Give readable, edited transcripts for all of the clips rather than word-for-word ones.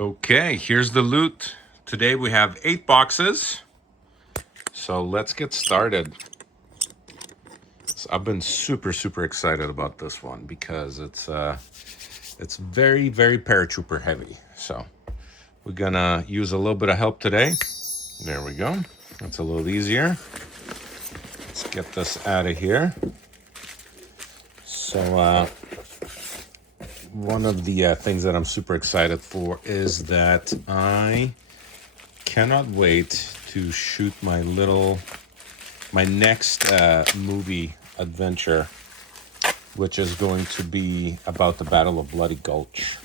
Okay, here's the loot. Today we have 8 boxes. So let's get started. So I've been super excited about this one because it's very paratrooper heavy. So we're gonna use a little bit of help today. There we go. That's a little easier. Let's get this out of here. So one of the things that I'm super excited for is that I cannot wait to shoot my next movie adventure, which is going to be about the Battle of Bloody Gulch,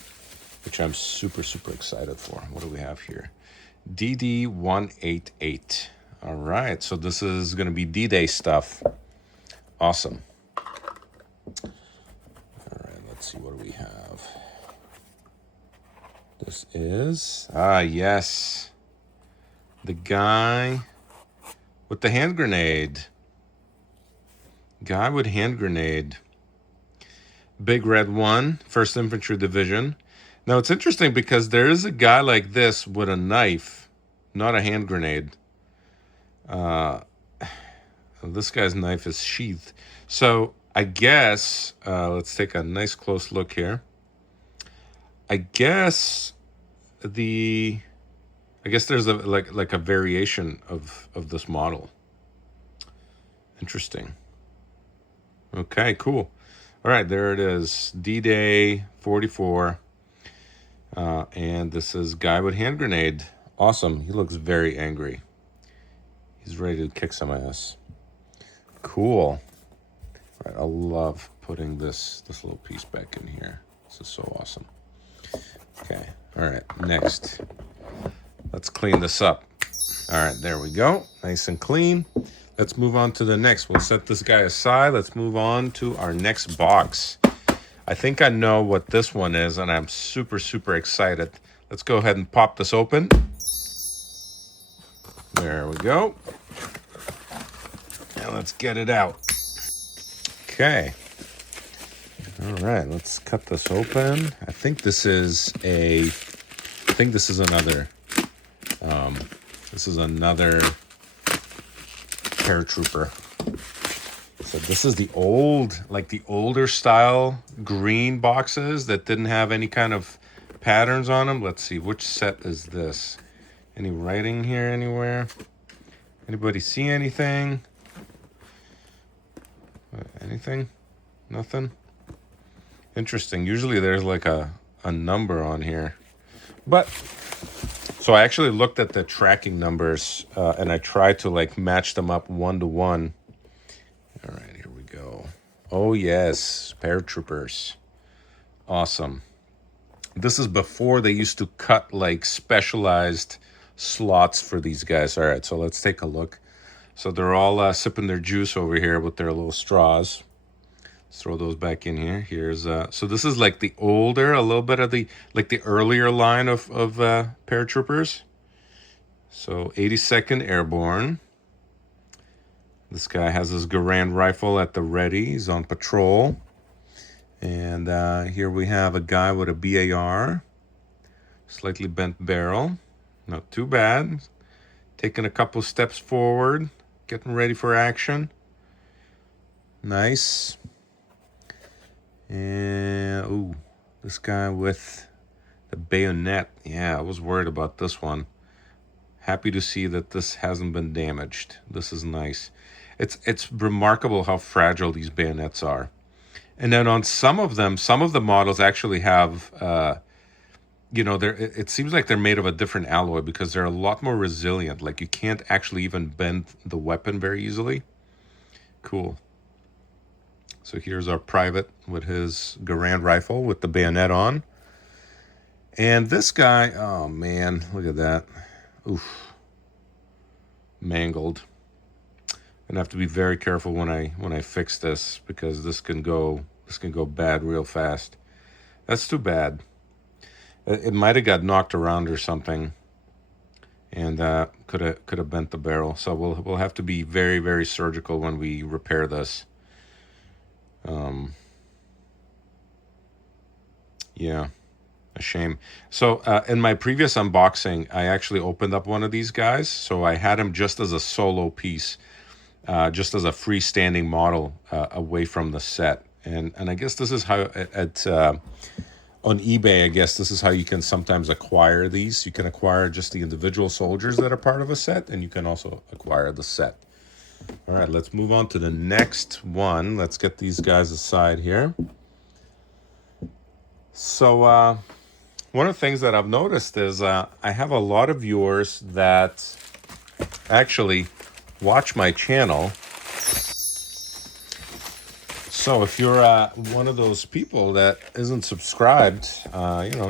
which I'm super excited for. What do we have here? DD-188. All right, so this is going to be D-Day stuff. Awesome. All right, let's see, what do we have? This is, yes, the guy with the hand grenade. Guy with hand grenade. Big Red 1, 1st Infantry Division. Now it's interesting because there is a guy like this with a knife, not a hand grenade. This guy's knife is sheathed. So I guess, let's take a nice close look here. I guess there's like a variation of this model. Interesting. Okay, cool. All right, there it is. D-Day 44. And this is guy with hand grenade. Awesome. He looks very angry. He's ready to kick some ass. Cool. All right, I love putting this little piece back in here. This is so awesome. Okay. All right, next. Let's clean this up. All right, there we go. Nice and clean. Let's move on to the next. We'll set this guy aside. Let's move on to our next box. I think I know what this one is, and I'm super excited. Let's go ahead and pop this open. There we go. And let's get it out. Okay. All right, let's cut this open. I think this is another paratrooper. So this is the older style green boxes that didn't have any kind of patterns on them. Let's see, which set is this? Any writing here anywhere? Anybody see anything? Anything? Nothing? Interesting. Usually there's like a number on here. But so I actually looked at the tracking numbers and I tried to like match them up 1 to 1. All right, here we go. Oh yes, paratroopers. Awesome. This is before they used to cut like specialized slots for these guys. All right, so let's take a look. So they're all sipping their juice over here with their little straws. Let's throw those back in here. Here's so this is like the older, a little bit of the earlier line of paratroopers. So 82nd Airborne. This guy has his Garand rifle at the ready. He's on patrol. And here we have a guy with a BAR. Slightly bent barrel. Not too bad. Taking a couple steps forward. Getting ready for action. Nice. And, ooh, this guy with the bayonet. Yeah, I was worried about this one. Happy to see that this hasn't been damaged. This is nice. It's remarkable how fragile these bayonets are. And then on some of the models actually have, it seems like they're made of a different alloy because they're a lot more resilient. Like you can't actually even bend the weapon very easily. Cool. So here's our private with his Garand rifle with the bayonet on. And this guy, oh man, look at that. Oof. Mangled. Gonna have to be very careful when I fix this because this can go bad real fast. That's too bad. It might have got knocked around or something, and could have bent the barrel. So we'll have to be very surgical when we repair this. Yeah. A shame. So in my previous unboxing, I actually opened up one of these guys. So I had him just as a solo piece, just as a freestanding model away from the set. And I guess this is how on eBay, I guess this is how you can sometimes acquire these. You can acquire just the individual soldiers that are part of a set, and you can also acquire the set. All right, let's move on to the next one. Let's get these guys aside here. So one of the things that I've noticed is I have a lot of viewers that actually watch my channel. So if you're one of those people that isn't subscribed,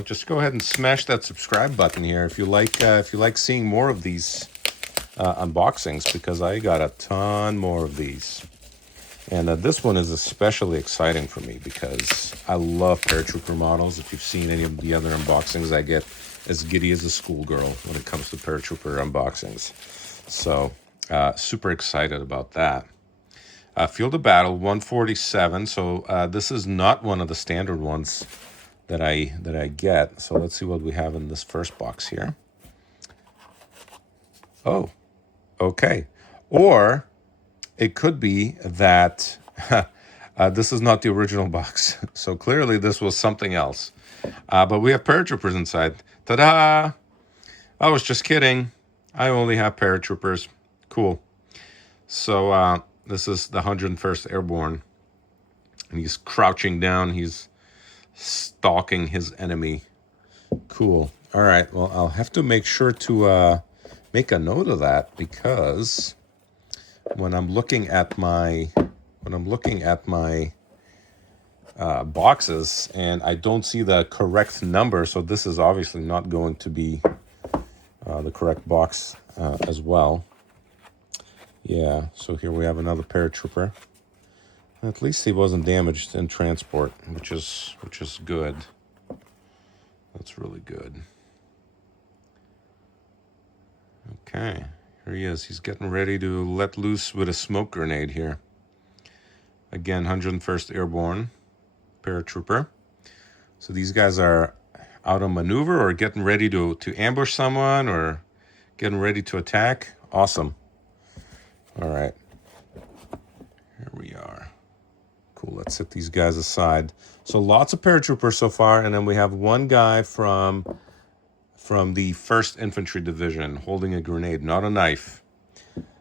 just go ahead and smash that subscribe button here if you like seeing more of these unboxings, because I got a ton more of these. And this one is especially exciting for me because I love paratrooper models. If you've seen any of the other unboxings, I get as giddy as a schoolgirl when it comes to paratrooper unboxings. So super excited about that. Field of Battle 147. So this is not one of the standard ones that I get. So let's see what we have in this first box here. Oh, okay. Or it could be that this is not the original box. So clearly this was something else. But we have paratroopers inside. Ta-da! I was just kidding. I only have paratroopers. Cool. So this is the 101st Airborne. And he's crouching down. He's stalking his enemy. Cool. All right. Well, I'll have to make sure to make a note of that, because when I'm looking at my boxes and I don't see the correct number, so this is obviously not going to be the correct box as well. Yeah, so here we have another paratrooper. At least he wasn't damaged in transport, which is good. That's really good. Okay, here he is. He's getting ready to let loose with a smoke grenade here. Again, 101st Airborne paratrooper. So these guys are out on maneuver or getting ready to ambush someone or getting ready to attack. Awesome. All right. Here we are. Cool. Let's set these guys aside. So lots of paratroopers so far, and then we have one guy from the 1st Infantry Division holding a grenade, not a knife.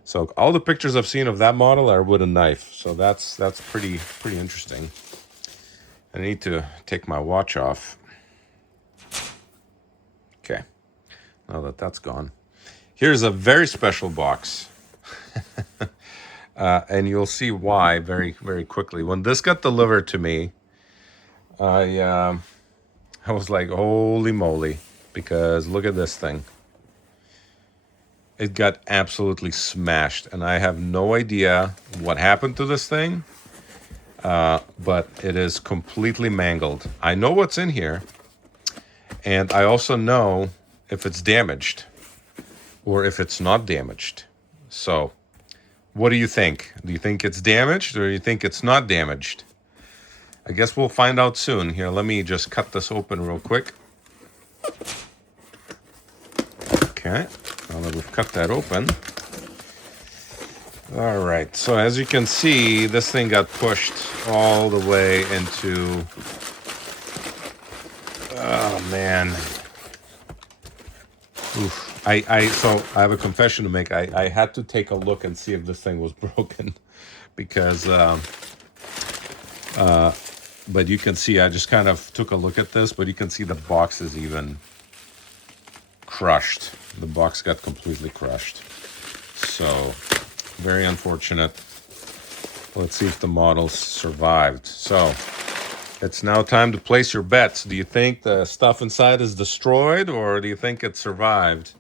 So all the pictures I've seen of that model are with a knife. So that's pretty interesting. I need to take my watch off. Okay. Now that that's gone. Here's a very special box. And you'll see why very, very quickly. When this got delivered to me, I was like, holy moly, because look at this thing. It got absolutely smashed, and I have no idea what happened to this thing, but it is completely mangled. I know what's in here, and I also know if it's damaged or if it's not damaged. So what do you think? Do you think it's damaged or do you think it's not damaged? I guess we'll find out soon. Here, let me just cut this open real quick. Okay, now that we've cut that open. All right, so as you can see, this thing got pushed all the way into... Oh, man. Oof. So I have a confession to make. I had to take a look and see if this thing was broken, because but you can see, I just kind of took a look at this, but you can see the box is even crushed. The box got completely crushed. So very unfortunate. Let's see if the model survived. So it's now time to place your bets. Do you think the stuff inside is destroyed, or do you think it survived?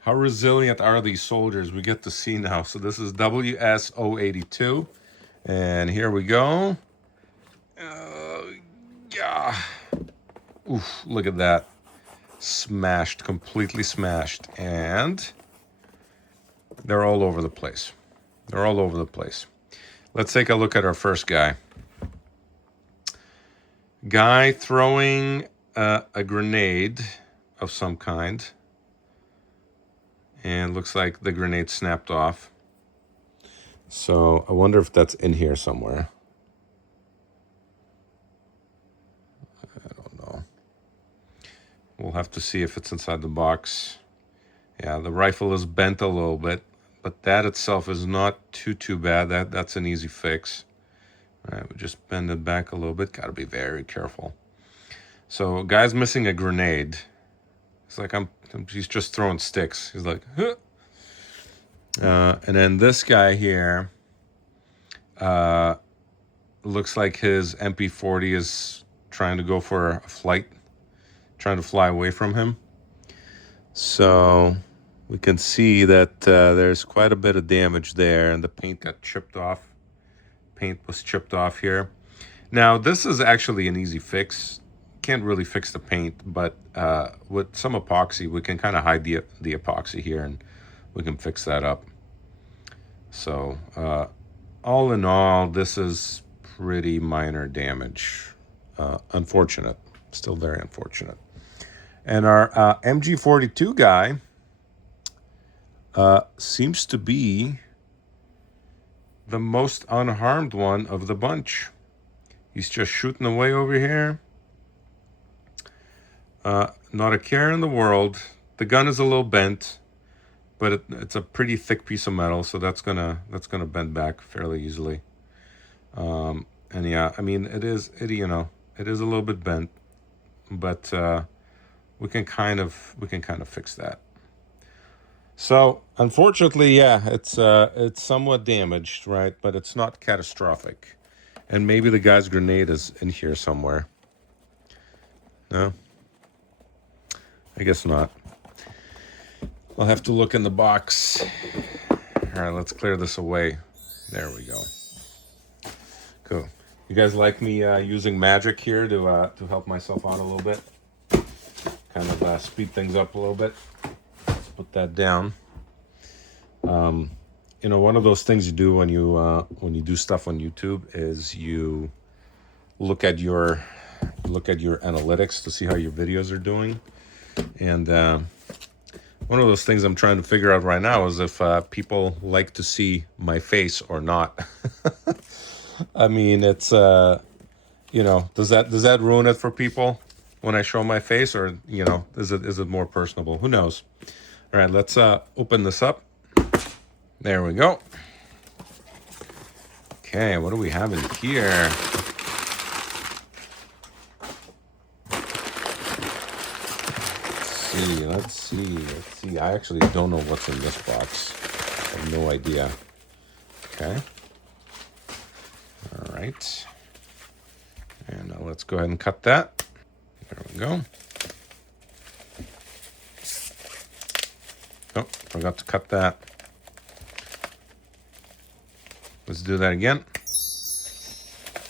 How resilient are these soldiers? We get to see now. So this is WS082. And here we go. Yeah. Oof, look at that. Smashed, completely smashed. And they're all over the place. They're all over the place. Let's take a look at our first guy. Guy throwing a grenade of some kind. And looks like the grenade snapped off. So I wonder if that's in here somewhere. I don't know. We'll have to see if it's inside the box. Yeah, the rifle is bent a little bit, but that itself is not too bad. That's an easy fix. All right, we just bend it back a little bit. Got to be very careful. So, guy's missing a grenade. It's like he's just throwing sticks. He's like, huh. And then this guy here, looks like his MP40 is trying to go for a flight, trying to fly away from him. So we can see that there's quite a bit of damage there, and the paint got chipped off. Paint was chipped off here. Now, this is actually an easy fix. Can't really fix the paint, but with some epoxy, we can kind of hide the epoxy here, and we can fix that up. So all in all, this is pretty minor damage. Unfortunate. Still very unfortunate. And our MG42 guy seems to be the most unharmed one of the bunch. He's just shooting away over here. Not a care in the world. The gun is a little bent, but it's a pretty thick piece of metal, so that's gonna bend back fairly easily. And yeah, I mean it is a little bit bent, but we can kind of fix that. So unfortunately, yeah, it's somewhat damaged, right? But it's not catastrophic. And maybe the guy's grenade is in here somewhere. No? I guess not. I'll have to look in the box. All right, let's clear this away. There we go. Cool. You guys like me using magic here to help myself out a little bit? Kind of speed things up a little bit. Let's put that down. You know, one of those things you do when you do stuff on YouTube is you look at your analytics to see how your videos are doing. And one of those things I'm trying to figure out right now is if people like to see my face or not. I mean, it's you know, does that ruin it for people when I show my face, or you know, is it more personable? Who knows? All right, let's open this up. There we go. Okay, what do we have in here? Let's see. I actually don't know what's in this box. I have no idea. Okay. All right. And now let's go ahead and cut that. There we go. Oh, forgot to cut that. Let's do that again.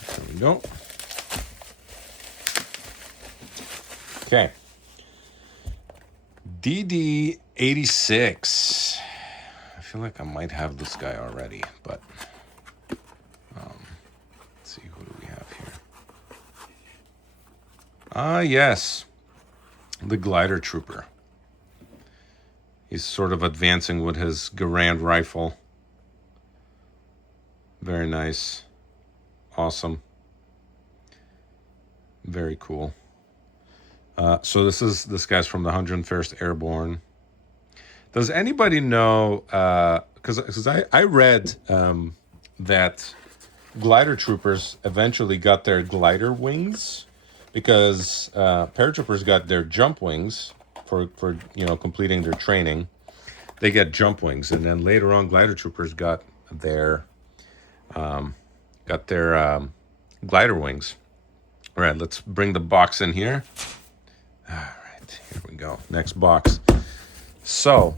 There we go. Okay. DD86. I feel like I might have this guy already, but let's see, who do we have here? Yes, the glider trooper. He's sort of advancing with his Garand rifle. Very nice. Awesome. Very cool. So this guy's from the 101st Airborne. Does anybody know, because I read that glider troopers eventually got their glider wings, because paratroopers got their jump wings for you know, completing their training. They get jump wings, and then later on glider troopers got their glider wings. All right, let's bring the box in here. All right, here we go. Next box. So,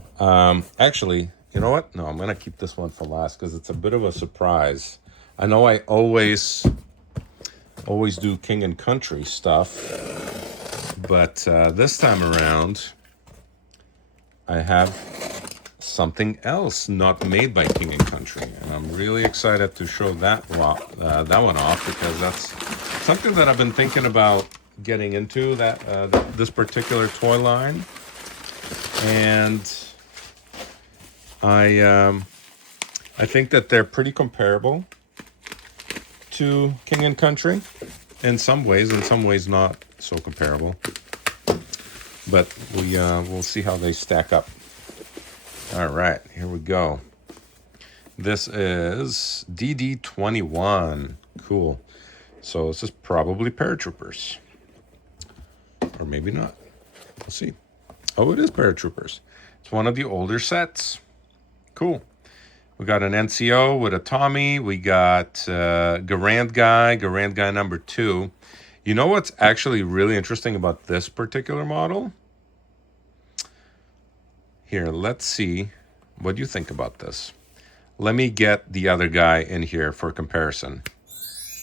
actually, you know what? No, I'm going to keep this one for last because it's a bit of a surprise. I know I always do King and Country stuff, but this time around, I have something else not made by King and Country, and I'm really excited to show that one off, because that's something that I've been thinking about getting into this particular toy line, and I think that they're pretty comparable to King and Country in some ways not so comparable. But we'll see how they stack up. All right, here we go. This is DD21. Cool. So this is probably paratroopers. Or maybe not. We'll see. Oh, it is paratroopers. It's one of the older sets. Cool. We got an NCO with a Tommy. We got Garand Guy number 2. You know what's actually really interesting about this particular model? Here, let's see what you think about this. Let me get the other guy in here for comparison.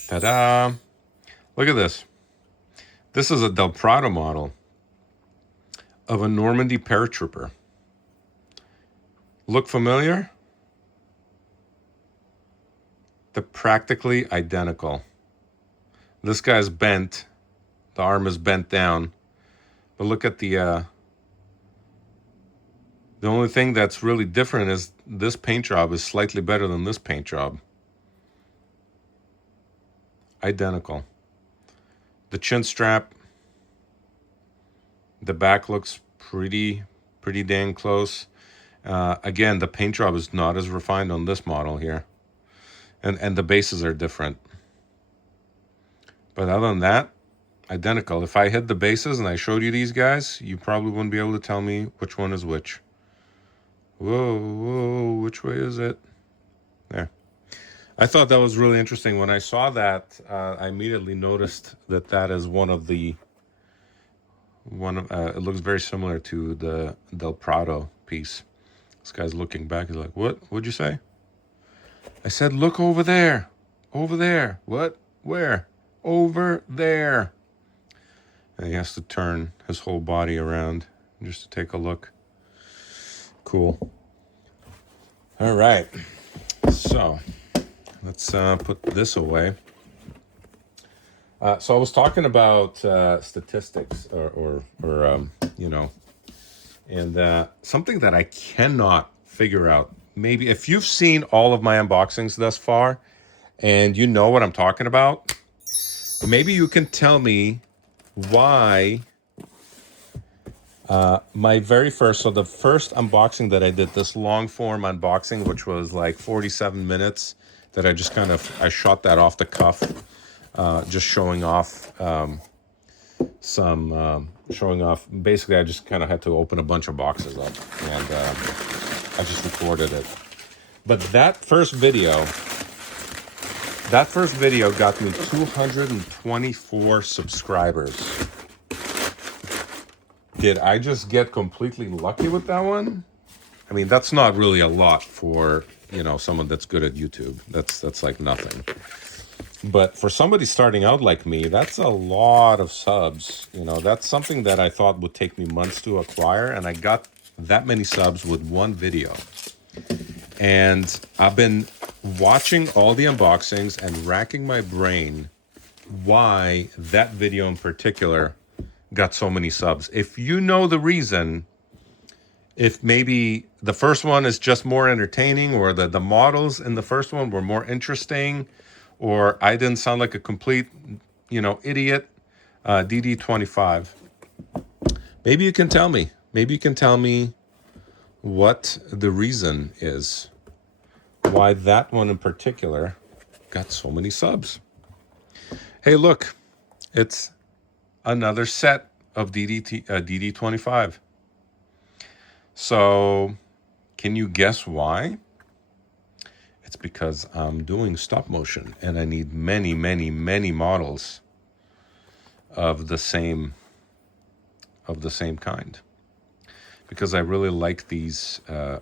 Ta-da! Look at this. This is a Del Prado model of a Normandy paratrooper. Look familiar? They're practically identical. This guy's bent. The arm is bent down. But look at the only thing that's really different is this paint job is slightly better than this paint job. Identical. The chin strap, the back looks pretty dang close. Again, the paint job is not as refined on this model here. And the bases are different. But other than that, identical. If I hid the bases and I showed you these guys, you probably wouldn't be able to tell me which one is which. Whoa, which way is it? There. I thought that was really interesting. When I saw that, I immediately noticed that is one of it looks very similar to the Del Prado piece. This guy's looking back. He's like, what? What'd you say? I said, look over there. Over there. What? Where? Over there. And he has to turn his whole body around just to take a look. Cool. All right. So let's put this away. So I was talking about statistics or and something that I cannot figure out. Maybe if you've seen all of my unboxings thus far and you know what I'm talking about, maybe you can tell me why my very first, so the first unboxing that I did, this long form unboxing, which was like 47 minutes, that I just I shot that off the cuff, just showing off basically I just kind of had to open a bunch of boxes up and I just recorded it. But that first video got me 224 subscribers. Did I just get completely lucky with that one? I mean, that's not really a lot for, someone that's good at YouTube. That's like nothing. But for somebody starting out like me, that's a lot of subs. That's something that I thought would take me months to acquire, and I got that many subs with one video. And I've been watching all the unboxings and racking my brain why that video in particular got so many subs. If you know the reason, if maybe the first one is just more entertaining, or the models in the first one were more interesting, or I didn't sound like a complete, idiot, DD25. Maybe you can tell me. Maybe you can tell me what the reason is, why that one in particular got so many subs. Hey, look, it's another set of DD25. So, can you guess why? It's because I'm doing stop motion and I need many, many, many models of the same kind. Because I really like these kind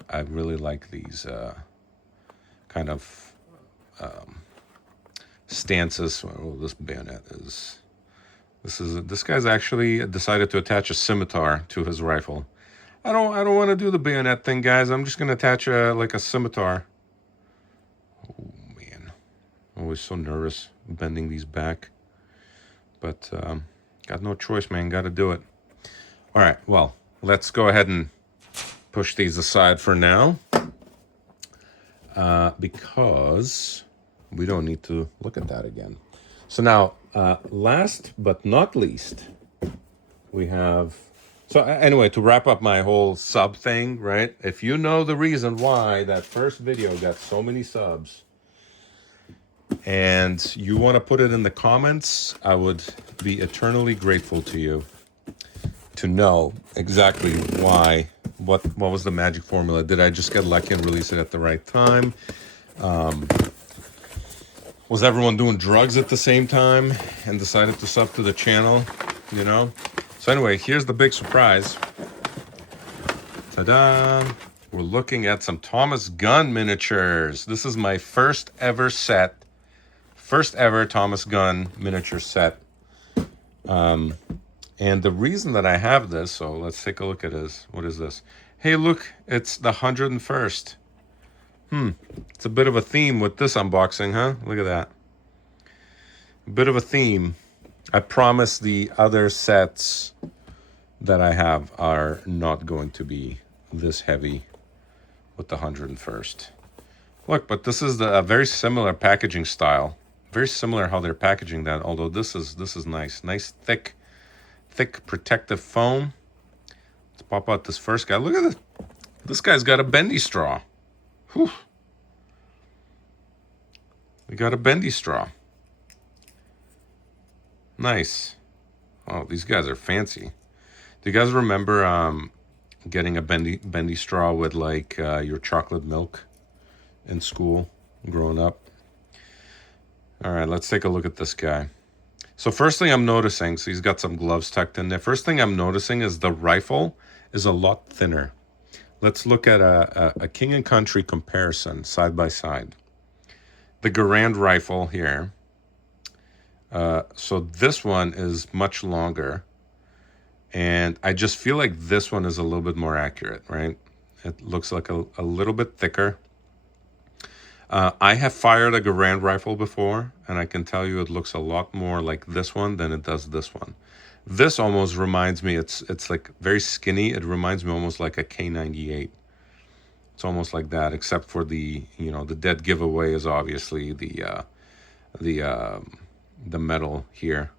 of stances. Oh, this bayonet is. This guy's actually decided to attach a scimitar to his rifle. I don't want to do the bayonet thing, guys. I'm just gonna attach a scimitar. Oh man, I'm always so nervous bending these back. But Got no choice, man. Got to do it. All right, well, let's go ahead and push these aside for now, because we don't need to look at that again. So now, last but not least, we have... So anyway, to wrap up my whole sub thing, right? If you know the reason why that first video got so many subs, and you want to put it in the comments, I would be eternally grateful to you to know exactly why. What was the magic formula? Did I just get lucky and release it at the right time? Was everyone doing drugs at the same time and decided to sub to the channel? You know? So anyway, here's the big surprise. Ta-da! We're looking at some Thomas Gunn miniatures. This is my first ever Thomas Gunn miniature set. And the reason that I have this, so let's take a look at this. What is this? Hey, look, it's the 101st. It's a bit of a theme with this unboxing, huh? Look at that. A bit of a theme. I promise the other sets that I have are not going to be this heavy with the 101st. Look, but this is a very similar packaging style. Very similar how they're packaging that, although this is nice. Nice thick protective foam. Let's pop out this first guy. Look at this. This guy's got a bendy straw. Whew. We got a bendy straw. Nice. Oh, these guys are fancy. Do you guys remember getting a bendy straw with like your chocolate milk in school growing up? All right, let's take a look at this guy. So first thing I'm noticing, so he's got some gloves tucked in there. First thing I'm noticing is the rifle is a lot thinner. Let's look at a King and Country comparison side by side. The Garand rifle here. So this one is much longer, and I just feel like this one is a little bit more accurate, right? It looks like a little bit thicker. I have fired a Garand rifle before, and I can tell you it looks a lot more like this one than it does this one. This almost reminds me, it's like very skinny. It reminds me almost like a K98. It's almost like that, except for the dead giveaway is obviously the metal here.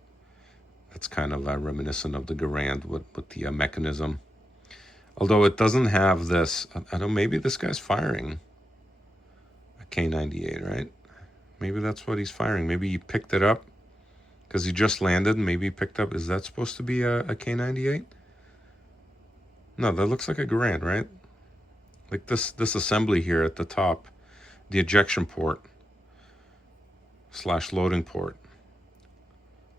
That's kind of reminiscent of the Garand with the mechanism. Although it doesn't have this, I don't know, maybe this guy's firing a K98, right? Maybe that's what he's firing. Maybe he picked it up because he just landed. Maybe he picked up, is that supposed to be a K98? No, that looks like a Garand, right? Like this assembly here at the top, the ejection port / loading port.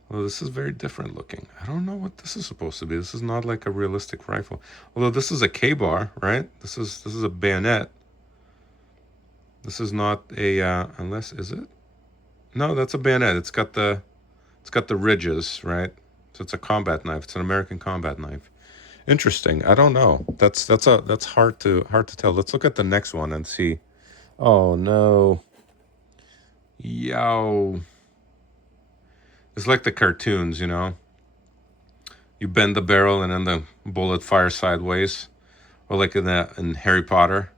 Well, this is very different looking. I don't know what this is supposed to be. This is not like a realistic rifle. Although this is a K-bar, right? This is a bayonet. This is not a unless, is it? No, that's a bayonet. It's got the ridges, right? So it's a combat knife. It's an American combat knife. Interesting. I don't know. That's hard to tell. Let's look at the next one and see. Oh no. Yo. It's like the cartoons, you know. You bend the barrel and then the bullet fires sideways, or like in Harry Potter,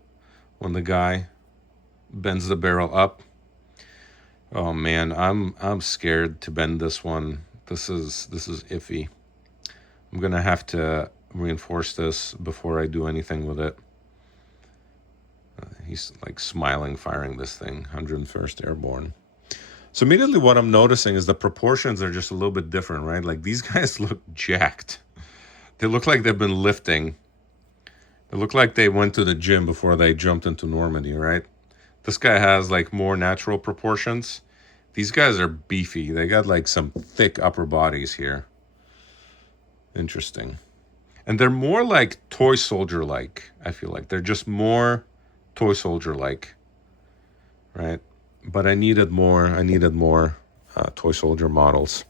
when the guy bends the barrel up. Oh man, I'm scared to bend this one. This is iffy. I'm gonna have to reinforce this before I do anything with it. He's like smiling, firing this thing. 101st Airborne. So immediately what I'm noticing is the proportions are just a little bit different, right? Like these guys look jacked. They look like they've been lifting. They look like they went to the gym before they jumped into Normandy, right? This guy has like more natural proportions. These guys are beefy. They got like some thick upper bodies here. Interesting. And they're more like toy soldier-like, I feel like. They're just more toy soldier-like, right? But I needed more toy soldier models.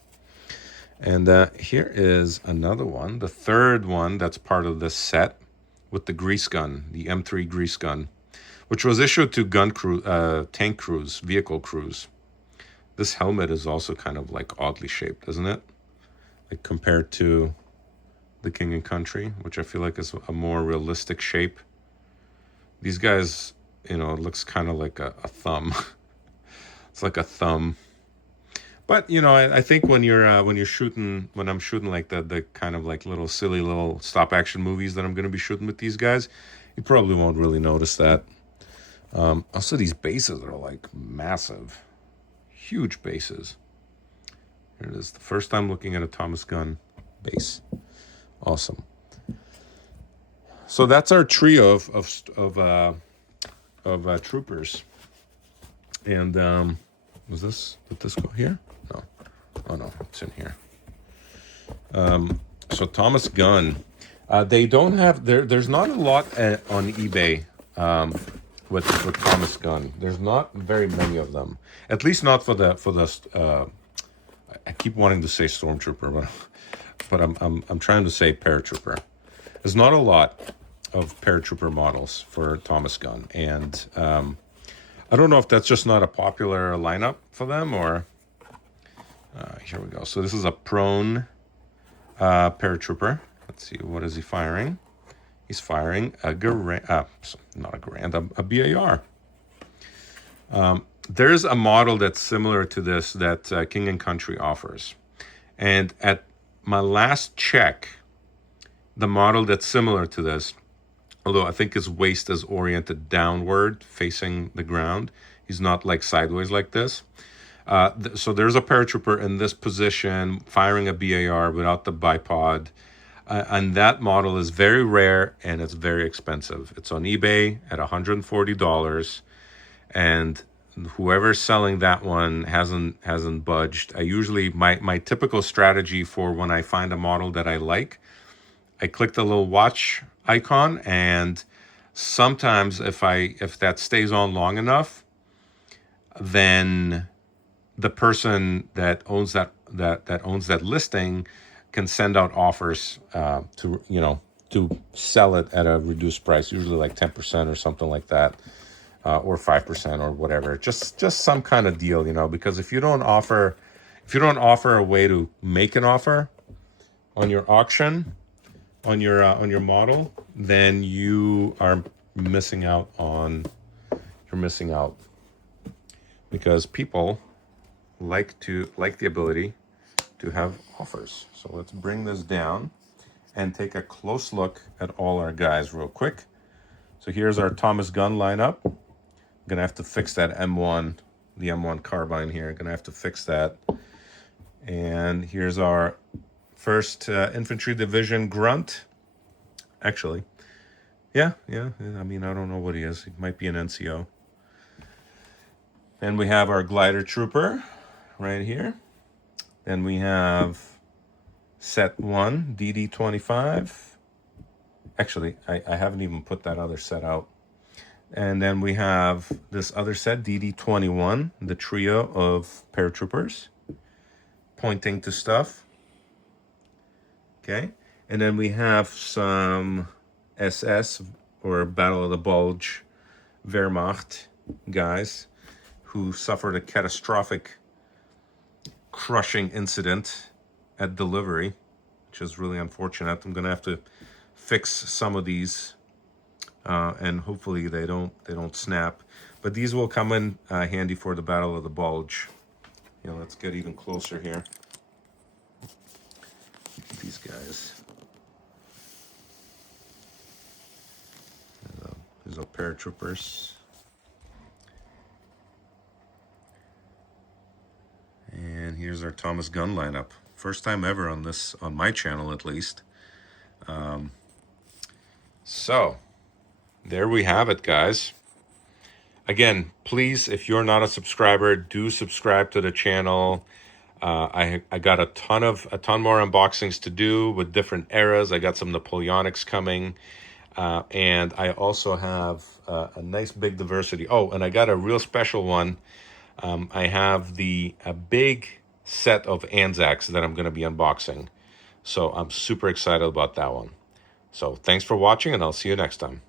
And here is another one, the third one that's part of this set with the grease gun, the M3 grease gun, which was issued to tank crews, vehicle crews. This helmet is also kind of like oddly shaped, isn't it? like compared to the King and Country, which I feel like is a more realistic shape. These guys, you know, it looks kind of like a thumb. It's like a thumb. But you know, I think when you're shooting, when I'm shooting like the kind of like little silly little stop action movies that I'm going to be shooting with these guys, you probably won't really notice that. Also, these bases are like massive, huge bases. Here it is. The first time looking at a Thomas gun base. Awesome. So that's our trio of troopers. And did this go here? No. Oh no, it's in here. So Thomas gun. They don't have there's not a lot on eBay with Thomas gun. There's not very many of them. At least not for the I keep wanting to say stormtrooper, but I'm trying to say paratrooper. There's not a lot of paratrooper models for Thomas gun, and I don't know if that's just not a popular lineup for them, or here we go. So this is a prone paratrooper. Let's see, what is he firing? He's firing a BAR. There's a model that's similar to this that King and Country offers. And at my last check, the model that's similar to this, although I think his waist is oriented downward, facing the ground, he's not like sideways like this. So there's a paratrooper in this position firing a BAR without the bipod. And that model is very rare and it's very expensive. It's on eBay at $140, and whoever's selling that one hasn't budged. I usually my typical strategy for when I find a model that I like, I click the little watch icon, and sometimes if that stays on long enough, then the person that owns that listing can send out offers to sell it at a reduced price, usually like 10% or something like that, or 5% or whatever. Just some kind of deal, because if you don't offer a way to make an offer on your auction, on your model, then you're missing out, because people like the ability to have offers. So let's bring this down and take a close look at all our guys real quick. So here's our Thomas gun lineup. I'm gonna have to fix that M1, the M1 carbine here. I'm gonna have to fix that. And here's our 1st Infantry Division Grunt. Actually, yeah. I mean, I don't know what he is. He might be an NCO. Then we have our Glider Trooper right here. Then we have set 1, DD25. Actually, I haven't even put that other set out. And then we have this other set, DD21, the trio of paratroopers pointing to stuff. Okay. And then we have some SS, or Battle of the Bulge, Wehrmacht guys who suffered a catastrophic crushing incident at delivery, which is really unfortunate. I'm gonna have to fix some of these, and hopefully they don't snap. But these will come in handy for the Battle of the Bulge. Let's get even closer here. These guys. These are paratroopers. And here's our Thomas gun lineup. First time ever on my channel, at least. So there we have it, guys. Again, please, if you're not a subscriber, do subscribe to the channel. I got a ton more unboxings to do with different eras. I got some Napoleonics coming, and I also have a nice big diversity. Oh, and I got a real special one. I have a big set of Anzacs that I'm going to be unboxing. So I'm super excited about that one. So thanks for watching, and I'll see you next time.